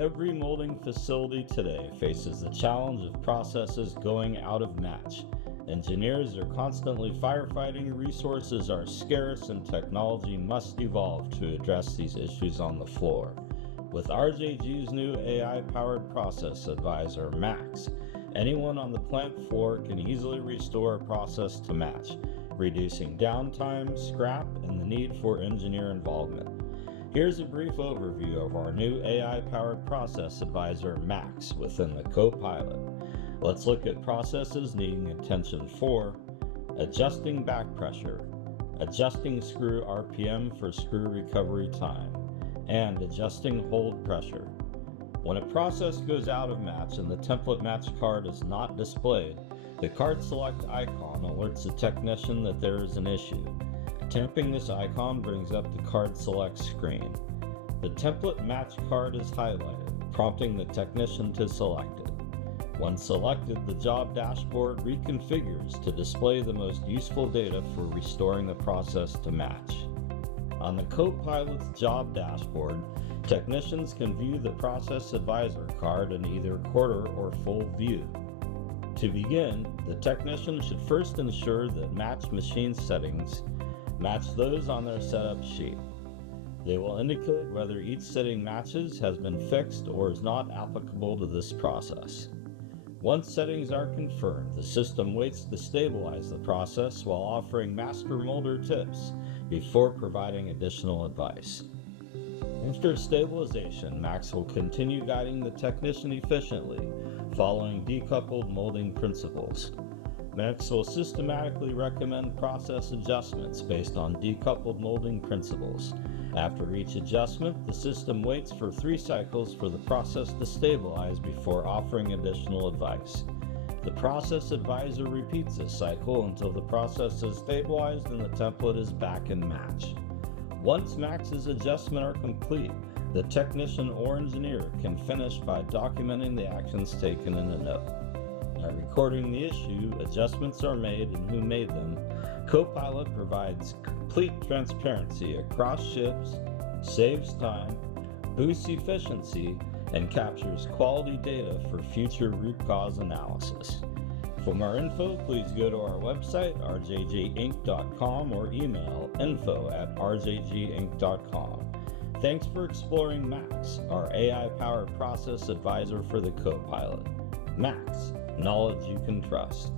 Every molding facility today faces the challenge of processes going out of match. Engineers are constantly firefighting, resources are scarce, and technology must evolve to address these issues on the floor. With RJG's new AI-powered process advisor, Max, anyone on the plant floor can easily restore a process to match, reducing downtime, scrap, and the need for engineer involvement. Here's a brief overview of our new AI-powered process advisor, Max, within the CoPilot. Let's look at processes needing attention for adjusting back pressure, adjusting screw RPM for screw recovery time, and adjusting hold pressure. When a process goes out of match and the template match card is not displayed, the card select icon alerts the technician that there is an issue. Tapping this icon brings up the card select screen. The template match card is highlighted, prompting the technician to select it. Once selected, the job dashboard reconfigures to display the most useful data for restoring the process to match. On the CoPilot's job dashboard, technicians can view the process advisor card in either quarter or full view. To begin, the technician should first ensure that match machine settings match those on their setup sheet. They will indicate whether each setting matches, has been fixed, or is not applicable to this process. Once settings are confirmed, the system waits to stabilize the process while offering master molder tips before providing additional advice. After stabilization, Max will continue guiding the technician efficiently, following decoupled molding principles. Max will systematically recommend process adjustments based on decoupled molding principles. After each adjustment, the system waits for 3 cycles for the process to stabilize before offering additional advice. The process advisor repeats this cycle until the process is stabilized and the template is back in match. Once Max's adjustments are complete, the technician or engineer can finish by documenting the actions taken in a note. By recording the issue, adjustments are made and who made them. CoPilot provides complete transparency across shifts, saves time, boosts efficiency, and captures quality data for future root cause analysis. For more info, please go to our website, rjginc.com, or email info@rjginc.com. Thanks for exploring Max, our AI-powered process advisor for the CoPilot. Max, knowledge you can trust.